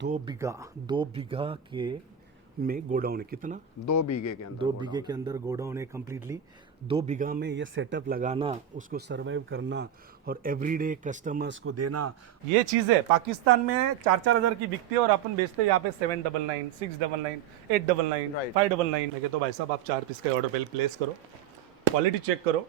2 बीघा के में गोडाउन है। कितना? 2 बीघे के अंदर 2 बीघे के अंदर गोडाउन है कम्प्लीटली। 2 बीघा में ये सेटअप लगाना, उसको सरवाइव करना और एवरीडे कस्टमर्स को देना, ये चीज़ है। पाकिस्तान में 4-4 हज़ार की बिकती है और अपन बेचते हैं यहाँ पे 799, 699, 899, Right. 599। मैं कहता हूँ भाई साहब आप 4 पीस का ऑर्डर पहले प्लेस करो, क्वालिटी चेक करो,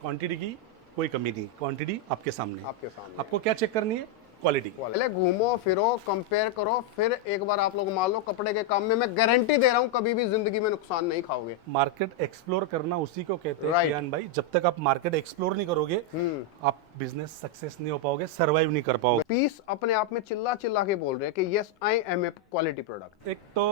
क्वांटिटी की कोई कमी नहीं, क्वांटिटी आपके सामने। आपको क्या चेक करनी है? क्वालिटी। पहले घूमो फिरो, कंपेयर करो, फिर एक बार आप लोग मान लो कपड़े के काम में मैं गारंटी दे रहा हूँ कभी भी जिंदगी में नुकसान नहीं खाओगे। मार्केट एक्सप्लोर करना उसी को कहते हैं Right. कियान भाई। जब तक आप मार्केट एक्सप्लोर नहीं करोगे आप बिजनेस सक्सेस नहीं हो पाओगे, सरवाइव नहीं कर पाओगे। पीस अपने आप में चिल्ला चिल्ला के बोल रहे हैं कि yes I am a quality product. एक तो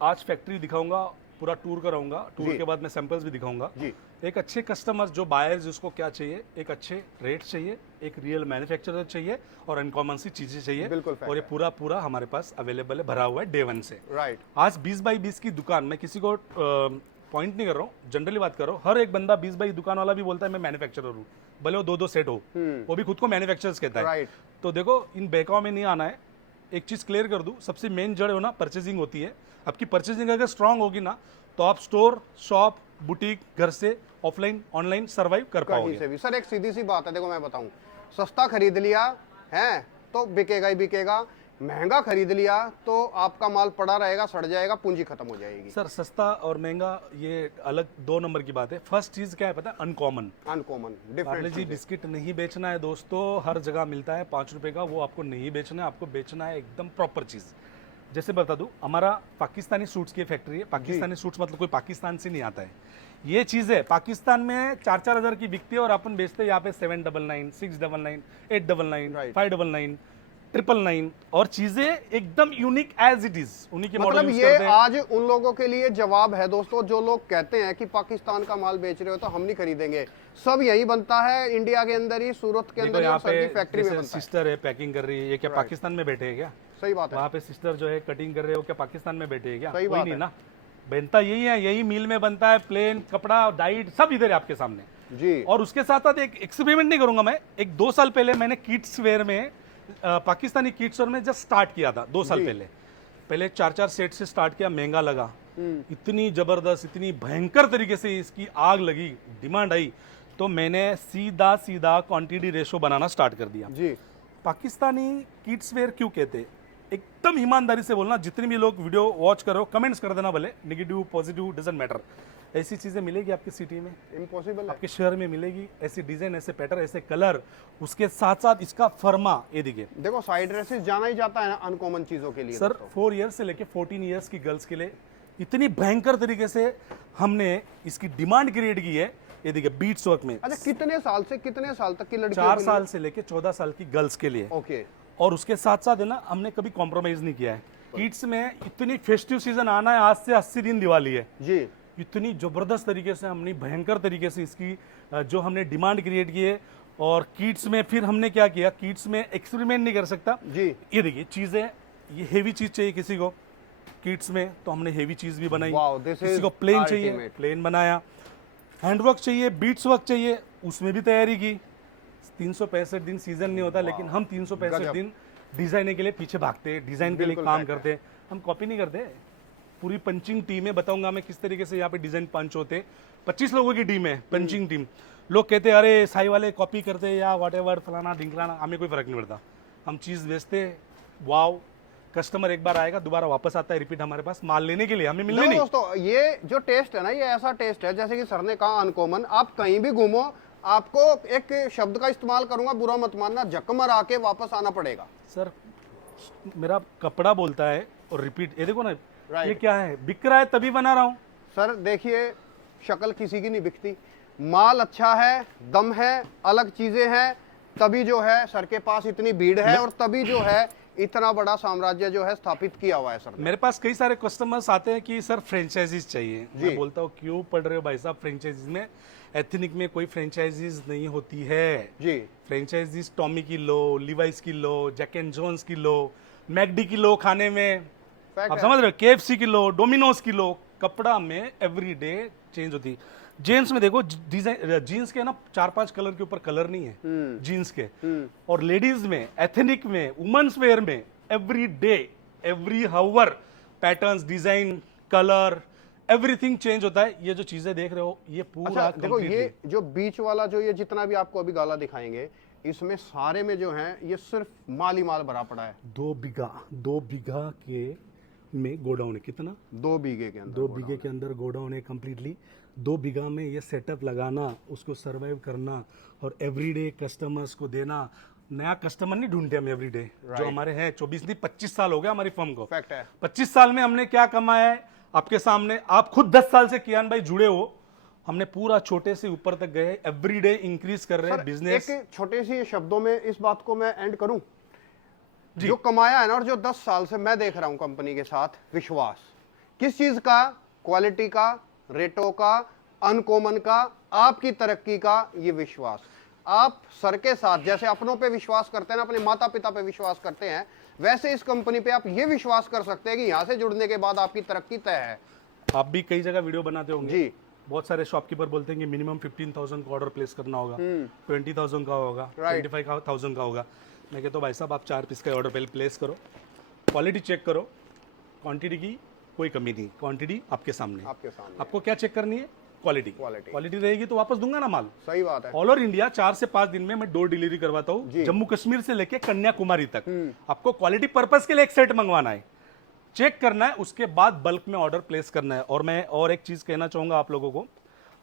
आज फैक्ट्री दिखाऊंगा, पूरा टूर कराऊंगा, टूर के बाद मैं सैंपल्स भी दिखाऊंगा। जी। एक अच्छे कस्टमर्स जो बायर्स जिसको क्या चाहिए, एक अच्छे रेट चाहिए, एक रियल मैन्युफैक्चरर चाहिए और अनकॉमन सी चीजें चाहिए। बिल्कुल fact और ये पूरा हमारे पास अवेलेबल है, भरा हुआ है डे 1 से। राइट। आज 20 बाई 20 की दुकान, मैं किसी को पॉइंट नहीं कर रहा हूँ, जनरली बात कर रहा हूँ। हर एक बंदा 20 बाई दुकान वाला भी बोलता है मैं मैन्युफैक्चरर हूँ, भले वो 2-2 सेट हो, वो भी खुद को मैन्युफैक्चरर्स कहता है। राइट। तो देखो इन बहकाव में नहीं आना है। एक चीज क्लियर कर दूं, सबसे मेन जड़ हो ना परचेजिंग होती है। आपकी परचेजिंग अगर स्ट्रांग होगी ना तो आप स्टोर, शॉप, बुटीक, घर से ऑफलाइन ऑनलाइन सर्वाइव कर कहीं पाओगे। से भी सर एक सीधी सी बात है, देखो मैं बताऊं, सस्ता खरीद लिया है तो बिकेगा ही बिकेगा, महंगा खरीद लिया तो आपका माल पड़ा रहेगा, सड़ जाएगा, पूंजी खत्म हो जाएगी। सर सस्ता और महंगा ये अलग 2 नंबर की बात है। फर्स्ट चीज क्या है पता है? अनकॉमन। अनकॉमन पार्ले डिफरेंट जी बिस्किट नहीं बेचना है दोस्तों, हर जगह मिलता है 5 रुपए का, वो आपको नहीं बेचना है, आपको बेचना है एकदम प्रॉपर चीज। जैसे बता दूं, हमारा पाकिस्तानी सूट्स की फैक्ट्री है। पाकिस्तानी सूट्स मतलब कोई पाकिस्तान से नहीं आता है। ये चीज है पाकिस्तान में 4-4 हज़ार की बिकती है और अपन बेचते हैं यहाँ पे 799, 699, 899, Right. 599, 999 और चीजें एकदम यूनिक एज इट इज, उन्हीं के मॉडल मतलब यूज ये करते हैं। आज उन लोगों के लिए जवाब है दोस्तों जो लोग कहते हैं कि पाकिस्तान का माल बेच रहे हो तो हम नहीं खरीदेंगे। सब यही बनता है इंडिया के अंदर ही, सूरत के देखो अंदर ही, यहाँ और सर की पे फैक्ट्री में जैसे बनता है। सिस्टर है पैकिंग कर रही है, ये क्या Right. पाकिस्तान में बैठे है क्या? सही बात है। वहाँ पे सिस्टर जो है कटिंग कर रहे हो, क्या पाकिस्तान में बैठे है क्या? सही कोई बात नहीं है। ना, बनता यही है, यही मिल में बनता है। प्लेन कपड़ा, डाइट सब इधर है आपके सामने। जी। और उसके साथ साथ एक एक्सपेरिमेंट नहीं करूंगा मैं। एक 2 साल पहले मैंने किड्स वेयर में पाकिस्तानी किड्स वेयर में जस्ट स्टार्ट किया था 2 साल पहले 4-4 सेट से स्टार्ट किया, महंगा लगा, इतनी जबरदस्त, इतनी भयंकर तरीके से इसकी आग लगी, डिमांड आई, तो मैंने सीधा क्वांटिटी रेशो बनाना स्टार्ट कर दिया। जी। पाकिस्तानी किड्स वेयर क्यों कहते हैं? एकदम ईमानदारी से बोलना, जितने भी लोग वीडियो वॉच कर रहे हो कमेंट्स कर देना, भले नेगेटिव पॉजिटिव डजंट मैटर। ऐसी चीजें मिलेगी आपकी सिटी में, इम्पॉसिबल है। आपके शहर में मिलेगी, ऐसी डिजाइन, ऐसे पैटर्न, ऐसे कलर, उसके साथ साथ इसका फर्मा। ये देखिए देखो साइड ड्रेसेस जाना ही जाता है ना अनकॉमन चीजों के लिए सर, दोस्तों। 4 ईयर्स से लेके 14 ईयर्स की गर्ल्स के लिए इतनी भयंकर तरीके से हमने इसकी डिमांड क्रिएट की है। ये देखिए बीट्स वर्क में अच्छा कितने साल से कितने साल तक की लड़कियों 4 के साल से लेके 14 साल की गर्ल्स के लिए। लिए? ओके। और उसके साथ साथ है ना, हमने कभी कॉम्प्रोमाइज नहीं किया है। किड्स में इतनी फेस्टिव सीजन आना है, आज से 80 दिन दिवाली है, जी। इतनी जबरदस्त तरीके से हमने भयंकर तरीके से इसकी जो हमने डिमांड क्रिएट की है। और किड्स में फिर हमने क्या किया, किड्स में एक्सपेरिमेंट नहीं कर सकता। जी। ये देखिए चीजें, ये हेवी चीज चाहिए किसी को किड्स में, तो हमने हेवी चीज भी बनाई। Wow, this किसी is को प्लेन चाहिए, ultimate. प्लेन बनाया। हैंडवर्क चाहिए, बीट्स वर्क चाहिए, उसमें भी तैयारी की। 365 दिन सीजन नहीं होता, लेकिन हम 365 गजब। दिन डिजाइन के लिए पीछे भागते हैं, डिजाइन के लिए बिल्कुल काम fact करते हैं। हम कॉपी नहीं करते। पूरी पंचिंग टीम है, बताऊंगा मैं किस तरीके से यहाँ पे डिजाइन पंच होते। 25 लोगों की टीम है, पंचिंग टीम। लोग कहते हैं अरे साई वाले कॉपी करते या वॉट एवर फलाना ढिंकलाना, हमें कोई फर्क नहीं पड़ता। हम चीज बेचते, वाव, कस्टमर एक बार आएगा, दोबारा वापस आता है रिपीट हमारे पास माल लेने के लिए, हमें मिलने देखो नहीं। दोस्तों ये जो टेस्ट है ना, ये ऐसा टेस्ट है जैसे कि सर ने कहा अनकॉमन। आप कहीं भी घूमो, आपको एक शब्द का इस्तेमाल करूंगा, बुरा मत मानना, झक मार के वापस आना पड़ेगा। सर मेरा कपड़ा बोलता है और रिपीट, ये देखो ना, Right. ये क्या है, बिक रहा है तभी बना रहा हूँ। सर देखिए शक्ल किसी की नहीं बिकती, माल अच्छा है, दम है, अलग चीजें हैं, तभी जो है सर के पास इतनी भीड़ है और तभी जो है इतना बड़ा साम्राज्य जो है स्थापित किया हुआ है सर ने। मेरे पास कई सारे कस्टमर्स आते हैं कि सर फ्रेंचाइजीज चाहिए। मैं बोलता हूँ क्यों पढ़ रहे हो भाई साहब फ्रेंचाइजीज में? एथनिक में कोई फ्रेंचाइजीज नहीं होती है जी। फ्रेंचाइजीज टॉमी की लो, लिवाइस की लो, जैक एंड जोन्स की लो, मैकडी की लो, खाने में Fact आप है। समझ रहे हो, केएफसी की लो, डोमिनोज की लो। कपड़ा में एवरीडे चेंज होती है। जीन्स में देखो डिजाइन, जीन्स के ना 4-5 कलर के ऊपर कलर नहीं है जीन्स के। और लेडीज में, एथनिक में, वुमेन्स वेयर में every day every hour patterns, design, colour, everything change होता है। ये जो चीजें देख रहे हो ये पूरा अच्छा देखो, ये जो बीच वाला जो ये जितना भी आपको अभी गाला दिखाएंगे, इसमें सारे में जो है ये सिर्फ माल ही माल भरा पड़ा है। 2 बीघा के में गोडाउन है। कितना? 2 बीघे के अंदर 2 बीघे के अंदर गोडाउन है कंप्लीटली। 2 बीघा में ये सेटअप लगाना, उसको सरवाइव करना और एवरीडे कस्टमर्स को देना। नया कस्टमर नहीं ढूंढते हम एवरीडे, जो हमारे हैं 24 नहीं 25 साल हो गया हमारी फर्म को। फैक्ट है। 25 साल में हमने क्या कमाया है आपके सामने, आप खुद 10 साल से कियान भाई जुड़े हो, हमने पूरा छोटे से ऊपर तक गए, एवरीडे इंक्रीज कर रहे हैं बिजनेस। एक छोटे से शब्दों में इस बात को मैं एंड करूं, जो कमाया है ना और जो 10 साल से मैं देख रहा हूं कंपनी के साथ, विश्वास किस चीज का, क्वालिटी का, रेटों का, अनकॉमन का, आपकी तरक्की का, ये विश्वास। आप सर के साथ जैसे अपनों पे विश्वास करते हैं ना, अपने माता पिता पे विश्वास करते हैं, वैसे इस कंपनी पे आप ये विश्वास कर सकते हैं कि यहां से जुड़ने के बाद आपकी तरक्की तय है। आप भी कई जगह वीडियो बनाते होंगे जी। बहुत सारे शॉपकीपर बोलते हैं कि मिनिमम 15,000 का ऑर्डर प्लेस करना होगा, 20,000 का होगा, 25,000 का होगा। मैं कहता हूँ भाई साहब आप 4 पीस का ऑर्डर पहले प्लेस करो, क्वालिटी चेक करो, क्वांटिटी की कोई कमी नहीं, क्वांटिटी आपके सामने। आपको क्या चेक करनी है? क्वालिटी रहेगी तो वापस दूंगा ना माल। सही बात है। ऑल ओवर इंडिया 4 से 5 दिन में मैं डोर डिलीवरी करवाता हूँ, जम्मू कश्मीर से लेके कन्याकुमारी तक। आपको क्वालिटी पर्पस के लिए एक सेट मंगवाना है, चेक करना है, उसके बाद बल्क में ऑर्डर प्लेस करना है। और मैं और एक चीज कहना चाहूंगा आप लोगों को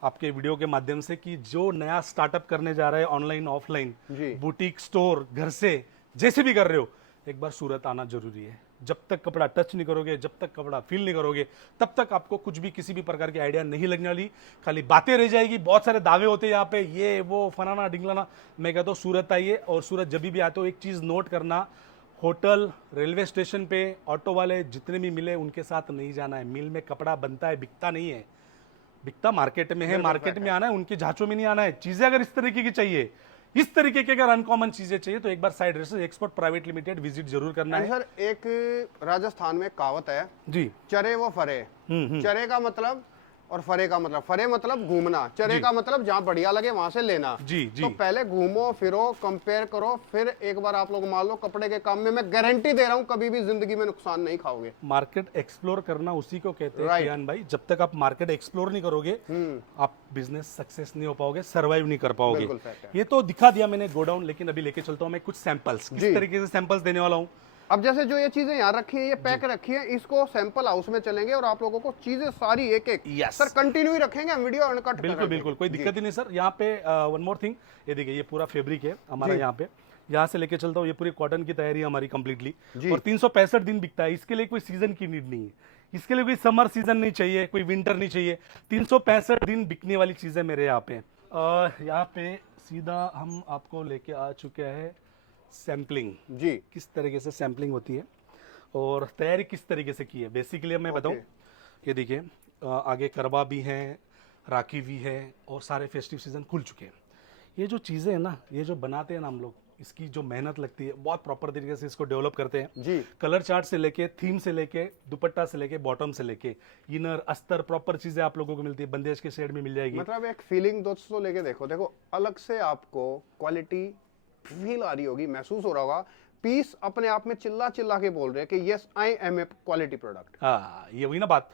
आपके वीडियो के माध्यम से, कि जो नया स्टार्टअप करने जा रहे हैं ऑनलाइन ऑफलाइन, बुटीक स्टोर, घर से जैसे भी कर रहे हो, एक बार सूरत आना जरूरी है। जब तक कपड़ा टच नहीं करोगे, जब तक कपड़ा फील नहीं करोगे, तब तक आपको कुछ भी किसी भी प्रकार की आइडिया नहीं लगने वाली, खाली बातें रह जाएगी। बहुत सारे दावे होते हैं यहाँ पे, ये वो फलाना ढिंगलाना। मैं कहता हूँ सूरत आइए, और सूरत जब भी आते हो एक चीज नोट करना, होटल, रेलवे स्टेशन पे ऑटो वाले जितने भी मिले उनके साथ नहीं जाना है। मिल में कपड़ा बनता है, बिकता नहीं है, बिकता मार्केट में है, मार्केट में आना है, उनके झांचों में नहीं आना है। चीजें अगर इस तरीके की चाहिए, इस तरीके के अगर अनकॉमन चीजें चाहिए, तो एक बार Side Races Export Private Limited visit जरूर करना है। सर एक राजस्थान में कहावत है जी, चरे वो फरे। चरे का मतलब और फरे का मतलब, फरे मतलब घूमना, चरे का मतलब जहाँ बढ़िया लगे वहां से लेना। जी जी। तो पहले घूमो फिरो, कंपेयर करो, फिर एक बार आप लोग मान लो कपड़े के काम में मैं गारंटी दे रहा हूँ कभी भी जिंदगी में नुकसान नहीं खाओगे। मार्केट एक्सप्लोर करना उसी को कहते हैं कियान भाई। जब तक आप मार्केट एक्सप्लोर नहीं करोगे आप बिजनेस सक्सेस नहीं हो पाओगे, सर्वाइव नहीं कर पाओगे। ये तो दिखा दिया मैंने गोडाउन, लेकिन अभी लेके चलता हूँ मैं कुछ सैंपल्स, किस तरीके से सैंपल्स देने वाला हूँ। अब जैसे जो ये चीजें यहाँ रखी है, ये पैक रखी है, इसको सैंपल हाउस में चलेंगे और आप लोगों को चीजें सारी एक एक सर कंटिन्यू ही रखेंगे हम वीडियो अनकट। बिल्कुल बिल्कुल, कोई दिक्कत ही नहीं सर। यहाँ पे वन मोर थिंग, ये देखिए ये पूरा फैब्रिक है हमारा। यहाँ पे यहाँ से लेके चलता हूँ, ये पूरी कॉटन की तैयारी है हमारी कंप्लीटली, और 365 दिन बिकता है। इसके लिए कोई सीजन की नीड नहीं है, इसके लिए कोई समर सीजन नहीं चाहिए, कोई विंटर नहीं चाहिए, 365 दिन बिकने वाली चीजें मेरे यहाँ पे। यहाँ पे सीधा हम आपको लेके आ चुके हैं सैम्पलिंग जी, किस तरीके से सैम्पलिंग होती है और तैयारी किस तरीके से की है। बेसिकली मैं बताऊं, ये देखिए आगे करवा भी है, राखी भी है, और सारे फेस्टिव सीजन खुल चुके हैं। ये जो चीज़ें हैं ना, ये जो बनाते हैं ना हम लोग, इसकी जो मेहनत लगती है, बहुत प्रॉपर तरीके से इसको डेवलप करते हैं जी। कलर चार्ट से लेके, थीम से लेके, दुपट्टा से लेके, बॉटम से लेके, इनर, अस्तर, प्रॉपर चीजें आप लोगों को मिलती है। बंदेज के शेड में मिल जाएगी। मतलब एक फीलिंग दोस्तों लेके देखो, देखो अलग से आपको क्वालिटी फील आ रही होगी, महसूस हो रहा होगा। पीस अपने आप में चिल्ला चिल्ला के बोल रहे हैं कि yes I am a quality product. हाँ, ये वही ना बात।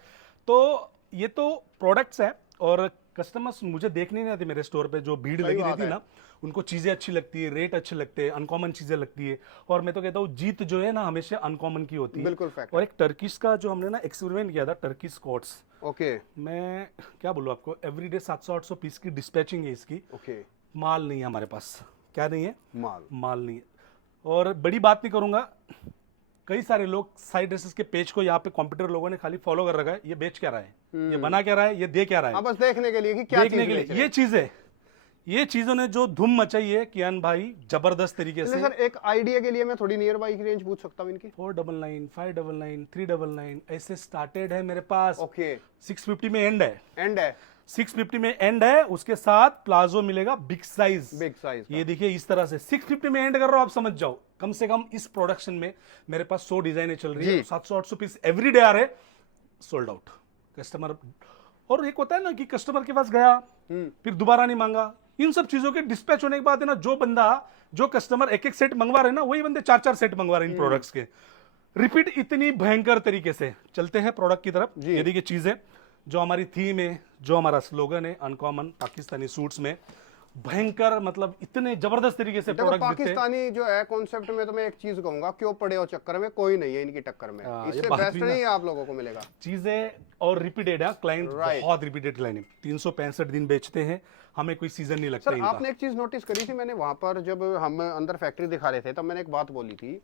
तो ये तो प्रोडक्ट्स है, और कस्टमर्स मुझे देखने नहीं आते मेरे स्टोर पे, जो भीड़ लगी रहती है ना, उनको चीजें अच्छी लगती है, रेट अच्छे लगते हैं, अनकॉमन चीजें लगती है। और मैं तो कहता हूँ जीत जो है ना हमेशा अनकॉमन की होती है। बिल्कुल फैक्ट। और एक टर्किश का जो हमने ना एक्सपेरिमेंट किया था, टर्किश कोट्स। ओके। मैं क्या बोलूँ आपको, एवरीडे 700-800 पीस की डिस्पैचिंग है इसकी। ओके। माल नहीं है हमारे पास। क्या नहीं है? माल नहीं है। और बड़ी बात नहीं करूंगा, कई सारे लोग साइड ड्रेसेस के पेज को यहाँ पे कंप्यूटर लोगों ने खाली फॉलो कर रखा है। ये बेच क्या रहा है, ये बना क्या रहा है, ये दे क्या रहा है, बस देखने के लिए कि क्या देखने के लिए। ये चीजें, ये चीजों ने जो धूम मचाई है कियान भाई, जबरदस्त तरीके से। सर एक आइडिया के लिए मैं थोड़ी नियर बाई की रेंज पूछ सकता हूँ इनकी? 499, 599, 399 ऐसे स्टार्टेड है मेरे पास। ओके। 650 में एंड है। 650 में एंड है, उसके साथ प्लाजो मिलेगा बिग साइज। ये देखिए इस तरह से 650 में एंड कर रहा हो, आप समझ जाओ। कम से कम इस प्रोडक्शन में मेरे पास 100 डिजाइनें चल रही है, 700-800 पीस एवरीडे आ रहे, सोल्ड आउट कस्टमर। और एक होता है ना कि कस्टमर के पास गया फिर दोबारा नहीं मांगा। इन सब चीजों के डिस्पैच होने के बाद है ना, जो बंदा, जो कस्टमर एक एक सेट मंगवा रहे ना, वही बंदे 4-4 सेट मंगवा रहे इन प्रोडक्ट्स के। रिपीट इतनी भयंकर तरीके से चलते हैं प्रोडक्ट की तरफ। जी। ये देखिए चीजें, जो हमारी थीम है, जो हमारा स्लोगन है, अनकॉमन पाकिस्तानी सूट्स में भयंकर, मतलब इतने जबरदस्त तरीके से देखो प्रोडक्ट दिखते हैं। पाकिस्तानी जो है कॉन्सेप्ट में तो मैं एक चीज कहूंगा, क्यों पड़े हो चक्कर में, कोई नहीं है इनकी टक्कर में, हाँ, ये इससे बात बेस्ट भी ना। नहीं आप लोगों को मिलेगा। चीजें और रिपीटेड है, क्लाइंट Right. बहुत रिपीटेड क्लाइंट है, 365 दिन बेचते हैं, हमें कोई सीजन नहीं लगता सर इनका। आपने एक चीज नोटिस करी थी, मैंने वहां पर जब हम अंदर फैक्ट्री दिखा रहे थे तब मैंने एक बात बोली थी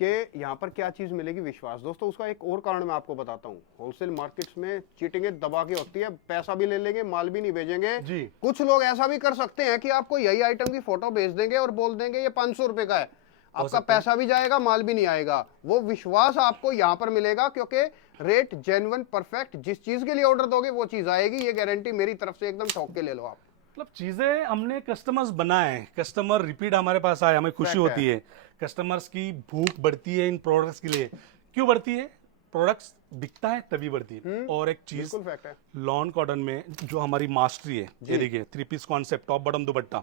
कि यहाँ पर क्या चीज मिलेगी, विश्वास। दोस्तों उसका एक और कारण मैं आपको बताता हूँ, होलसेल मार्केट्स में चीटिंग दबा के होती है, पैसा भी ले लेंगे, माल भी नहीं भेजेंगे जी। कुछ लोग ऐसा भी कर सकते हैं कि आपको यही आइटम की फोटो भेज देंगे और बोल देंगे ये 500 रुपए का है, आपका पैसा भी जाएगा, माल भी नहीं आएगा। वो विश्वास आपको यहाँ पर मिलेगा क्योंकि रेट जेन्युइन परफेक्ट, जिस चीज के लिए ऑर्डर दोगे वो चीज आएगी, ये गारंटी मेरी तरफ से एकदम ठोक के ले लो आप। मतलब चीजें हमने कस्टमर्स बनाए हैं, कस्टमर रिपीट हमारे पास आए, हमें खुशी होती है, कस्टमर्स की भूख बढ़ती है इन प्रोडक्ट्स के लिए। क्यों बढ़ती है? प्रोडक्ट्स बिकता है तभी बढ़ती है। और एक चीज, बिल्कुल फैक्ट है। लॉन कॉटन में जो हमारी मास्टरी है, ये देखिए 3 piece concept, top bottom dupatta,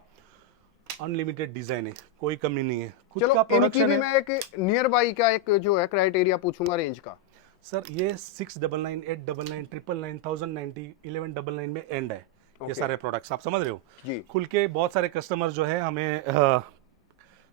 unlimited design है, कोई कमी नहीं है, खुद चलो का इनकी प्रोडक्शन भी है। मैं एक नियर बाई का एक जो है क्राइटेरिया पूछूंगा रेंज का। सर ये 699, 899, 999, 1090, 1199 में एंड है ये सारे प्रोडक्ट्स, आप समझ रहे हो। जी। खुल के बहुत सारे कस्टमर जो है हमें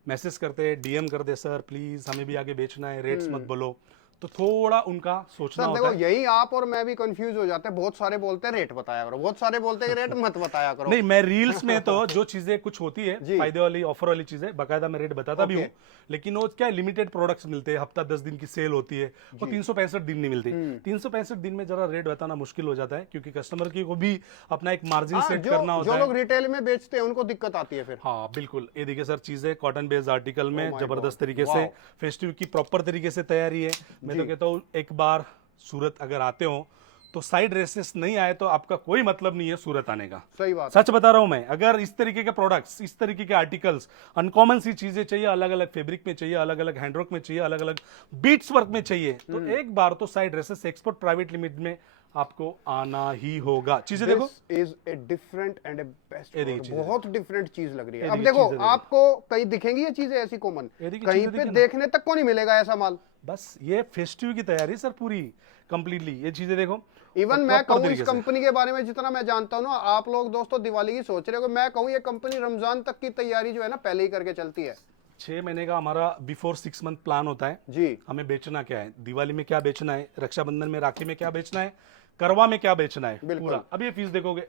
मैसेज करते हैं, डीएम कर दे, सर प्लीज हमें भी आगे बेचना है, रेट्स मत बोलो, तो थोड़ा उनका सोचना सर होता देखो है। यही आप और मैं भी कंफ्यूज हो जाते हैं, बहुत सारे बोलते हैं रेट बताया करो, बहुत सारे बोलते हैं कि रेट मत बताया करो। नहीं, मैं रील्स में तो जो चीजें कुछ होती है जी। फायदे वाली, ऑफर वाली चीजें बाकायदा मैं रेट बताता भी ओके। हूँ, लेकिन वो क्या लिमिटेड प्रोडक्ट्स मिलते हैं, हफ्ता 10 दिन की सेल होती है, वो 365 दिन नहीं मिलती। 365 दिन में जरा रेट बताना मुश्किल हो जाता है, क्योंकि कस्टमर की को भी अपना एक मार्जिन हाँ, सेट करना जो होता लोग है। रिटेल में बेचते हैं उनको दिक्कत आती है फिर। हाँ बिल्कुल, ये देखिए सर चीजें कॉटन बेस्ड आर्टिकल में my जबरदस्त God, तरीके से wow. फेस्टिव की प्रॉपर तरीके से तैयारी है। मैं तो कहता हूँ एक बार सूरत अगर आते हो तो साइड ड्रेसेस नहीं आए तो आपका कोई मतलब नहीं है सूरत आने का। सही बात। सच बता रहा हूं मैं, अगर इस तरीके के प्रोडक्ट्स, इस तरीके के आर्टिकल्स, अनकॉमन सी चीजें चाहिए, अलग अलग फैब्रिक में चाहिए, अलग अलग हैंडवर्क में चाहिए, अलग अलग बीट्स वर्क में चाहिए, तो एक बार तो side dresses export Private limited में आपको आना ही होगा। चीजें देखो, this is a different and A best, ये देखिए चीजें। बहुत डिफरेंट चीज लग रही है। ये अब देखिए देखो चीजें देखो। आपको कहीं दिखेंगी ये चीजें ऐसी कॉमन, ये देखिए कहीं चीजें पे देखिए ना। देखने तक को नहीं मिलेगा ऐसा माल। बस ये फेस्टिव की तैयारी सर पूरी कंप्लीटली। ये चीजें देखो, इवन और मैं proper कहूँ इस तरीके से। कंपनी के बारे में जितना मैं जानता हूँ ना, आप लोग दोस्तों दिवाली की सोच रहे हो, मैं कहूँ ये कंपनी रमजान तक की तैयारी जो है ना पहले ही करके चलती है। 6 महीने का हमारा बिफोर 6 मंथ प्लान होता है। जी। हमें बेचना क्या है, दिवाली में क्या बेचना है, रक्षाबंधन में, राखी में क्या बेचना है, करवा में क्या बेचना है, बिल्कुल। पूरा। अब ये फीस देखोगे,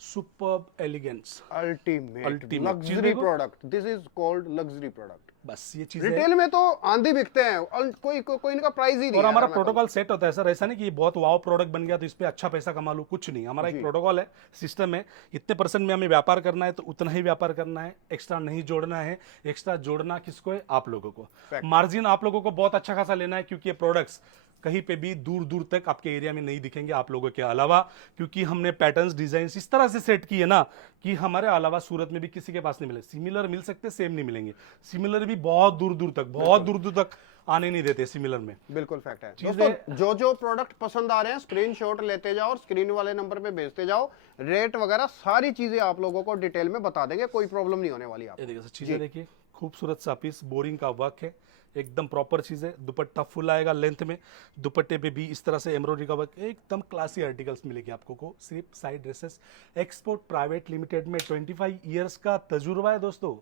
सुपर्ब एलिगेंस, अल्टीमेट चीज़ लग्जरी देखो। Product, this is called luxury product. बस ये चीजें। रिटेल में तो आंधी बिकते हैं और कोई इनका प्राइस ही नहीं और है। हमारा अगर मैं प्रोटोकॉल सेट होता है सर, ऐसा नहीं कि ये बहुत वाव प्रोडक्ट बन गया तो इस पे अच्छा पैसा कमा लूं, कुछ नहीं। हमारा एक प्रोटोकॉल है, सिस्टम है, इतने % में हमें व्यापार करना है तो उतना ही व्यापार करना है, एक्स्ट्रा नहीं जोड़ना है। एक्स्ट्रा जोड़ना किसको है? आप लोगों को। मार्जिन आप लोगों को बहुत अच्छा खासा लेना है, क्योंकि ये प्रोडक्ट्स कहीं पे भी दूर दूर तक आपके एरिया में नहीं दिखेंगे आप लोगों के अलावा, क्योंकि हमने पैटर्न्स, डिजाइन इस तरह से सेट किए ना कि हमारे अलावा सूरत में भी किसी के पास नहीं मिले। सिमिलर मिल सकते, सेम नहीं मिलेंगे। सिमिलर भी बहुत दूर दूर तक आने नहीं देते सिमिलर में। बिल्कुल फैक्ट है। चीजें- दोस्तों जो प्रोडक्ट पसंद आ रहे हैं स्क्रीनशॉट लेते जाओ और स्क्रीन वाले नंबर पे भेजते जाओ, रेट वगैरह सारी चीजें आप लोगों को डिटेल में बता देंगे, कोई प्रॉब्लम नहीं होने वाली। आप ये देखिए सर चीजें देखिए, खूबसूरत सा पीस, बोरिंग का वर्क है, एकदम प्रॉपर चीज है। दुपट्टा फुल आएगा लेंथ में, दुपट्टे पे भी इस तरह से एम्ब्रॉयडरी का वर्क, एकदम क्लासी आर्टिकल्स मिलेगी आपको को। सिर्फ side dresses, export Private limited में 25 ईयर्स का तजुर्बा है दोस्तों।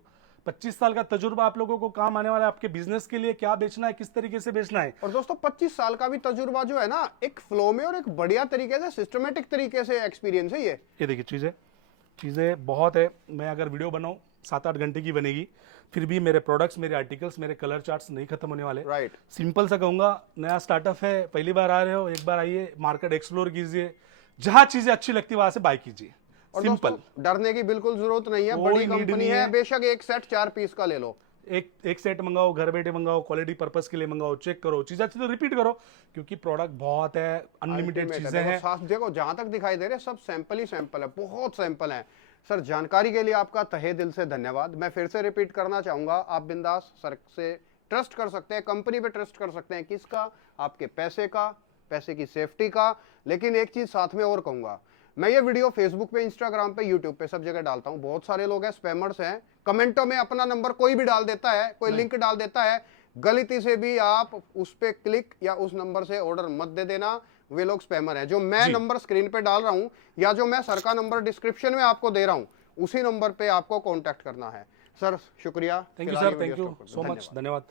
25 साल का तजुर्बा आप लोगों को काम आने वाला है, आपके बिजनेस के लिए क्या बेचना है, किस तरीके से बेचना है। और दोस्तों 25 साल का भी तजुर्बा जो है ना, एक फ्लो में और एक बढ़िया तरीके से सिस्टमेटिक तरीके से एक्सपीरियंस है ये देखिए चीज़ें बहुत है। मैं अगर वीडियो बनाऊं 7-8 घंटे की बनेगी, फिर भी मेरे प्रोडक्ट्स, मेरे आर्टिकल्स, मेरे कलर चार्ट्स नहीं खत्म होने वाले। राइट। सिंपल सा कहूंगा, नया स्टार्टअप है, पहली बार आ रहे हो, एक बार आइए, मार्केट एक्सप्लोर कीजिए, जहां चीजें अच्छी लगती है वहां से बाय कीजिए। और सिंपल, दोस्तों डरने की बिल्कुल जरूरत नहीं है, कोई बड़ी need कंपनी नहीं है, है। बेशक एक सेट 4 पीस का ले लो, एक सेट मंगाओ, घर बैठे मंगाओ, क्वालिटी पर्पस के लिए मंगाओ, चेक करो, चीजें अच्छी तो रिपीट करो, क्योंकि प्रोडक्ट बहुत है, अनलिमिटेड Ultimate है। चीजें हैं। देखो जहां तक दिखाई दे रहे हैं सब सैंपल ही सैंपल है, बहुत सैंपल है। सर जानकारी के लिए आपका तहे दिल से धन्यवाद। मैं फिर से रिपीट करना चाहूंगा, आप बिंदास सर से ट्रस्ट कर सकते हैं, कंपनी पे ट्रस्ट कर सकते हैं। किसका? आपके पैसे का, पैसे की सेफ्टी का। लेकिन एक चीज साथ में और कहूंगा, मैं ये वीडियो फेसबुक पे, इंस्टाग्राम पे, यूट्यूब पे सब जगह डालता हूं। बहुत सारे लोग हैं, स्पैमर्स हैं, कमेंटों में अपना नंबर कोई भी डाल देता है, कोई लिंक डाल देता है, गलती से भी आप उस पे क्लिक या उस नंबर से ऑर्डर मत दे देना, वे लोग स्पैमर है। जो मैं नंबर स्क्रीन पे डाल रहा हूं या जो मैं सर का नंबर डिस्क्रिप्शन में आपको दे रहा हूं, उसी नंबर पे आपको कांटेक्ट करना है। सर शुक्रिया। Thank you sir, thank you so much, धन्यवाद।